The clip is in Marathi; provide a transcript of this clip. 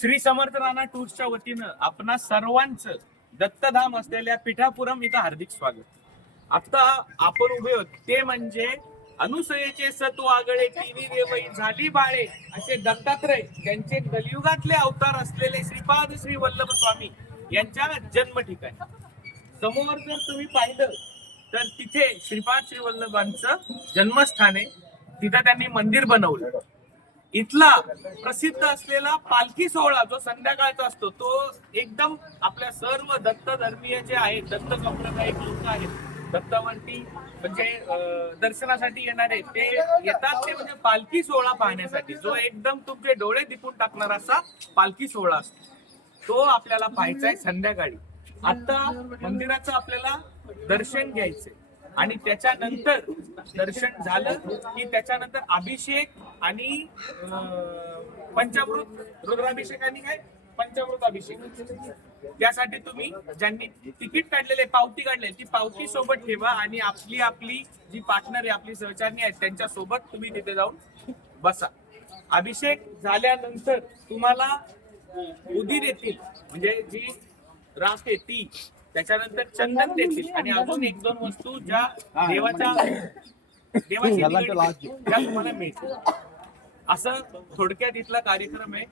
श्री समर्थ राणा टूर्सच्या वतीनं आपणा सर्वांचं दत्तधाम असलेल्या पिठापुरम इथं हार्दिक स्वागत. आता आपण उभे आहोत ते म्हणजे अनुसयेचे सत्व आगळे तिन्ही देवई झाली बाळे असे दत्तात्रय त्यांचे कलियुगातले अवतार असलेले श्रीपाद श्री वल्लभ स्वामी यांच्या जन्म ठिकाणी. समोर जर तुम्ही पाहिलं तर तिथे श्रीपाद श्री वल्लभांचं जन्मस्थान आहे. तिथं त्यांनी मंदिर बनवलं. इथला प्रसिद्ध असलेला पालखी सोहळा जो संध्याकाळचा असतो तो एकदम आपल्या सर्व दत्त धर्मीय जे आहेत, दत्त संप्रदायिक लोक आहेत, दत्तावरती म्हणजे दर्शनासाठी येणारे ते येतात ते म्हणजे पालखी सोहळा पाहण्यासाठी, जो एकदम तुमचे डोळे दिपून टाकणारा असा पालखी सोहळा असतो. तो आपल्याला पाहायचा आहे संध्याकाळी. आता मंदिराचं आपल्याला दर्शन घ्यायचंय आणि त्याच्यानंतर दर्शन झालं की त्याच्यानंतर अभिषेक आणि पंचामृत रुद्राभिषेक आणि काय पंचामृत अभिषेक. त्यासाठी तुम्ही ज्यांनी तिकीट काढलेले, पावती काढले, ती पावती सोबत ठेवा आणि आपली जी पार्टनर आहे, आपली सहचारणी आहेत, त्यांच्या सोबत तुम्ही तिथे जाऊन बसा. अभिषेक झाल्यानंतर तुम्हाला उदी देतील, म्हणजे जी राख आहे ती, त्याच्यानंतर चंदन देतील आणि अजून एक दोन वस्तू ज्या देवाची तुम्हाला मिळतील. असं थोडक्यात इथला कार्यक्रम आहे.